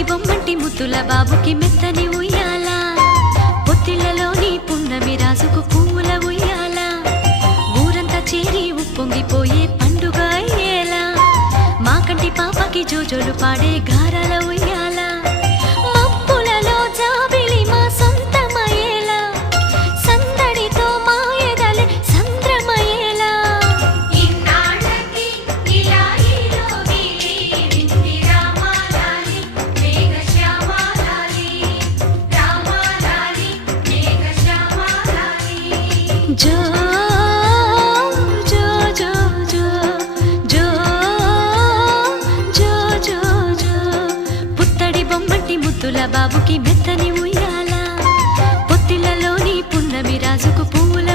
పుత్తడి బొమ్మంటి ముద్దుల బాబుకి మెత్తని ఉయ్యాల పొత్తిళ్లలోని పున్నమి రాజుకు పువ్వుల ఉయ్యాల ఊరంతా చేరి ఉప్పొంగిపోయే పండుగ అయ్యేలా మా కంటి పాపకి జోజోలు పాడే గారాల ఉయ్యాల మబ్బులలో జాబిలి మా సొంతమయ్యేలా సందడితో మా ఎదలే సంద్రమయ్యేలా ఇన్నాళ్ళకి ఇలా ఈలోగిలి వింది రామాలాలి మేఘశ్యామాలాలి రామాలాలి మేఘశ్యామాలాలి జో జో జో జో జో జో జో జో పుత్తడి బొమ్మంటి ముద్దుల బాబుకి మెత్తని ఉయ్యాల పొత్తిళ్లలోని పున్నమి రాజుకు పువ్వుల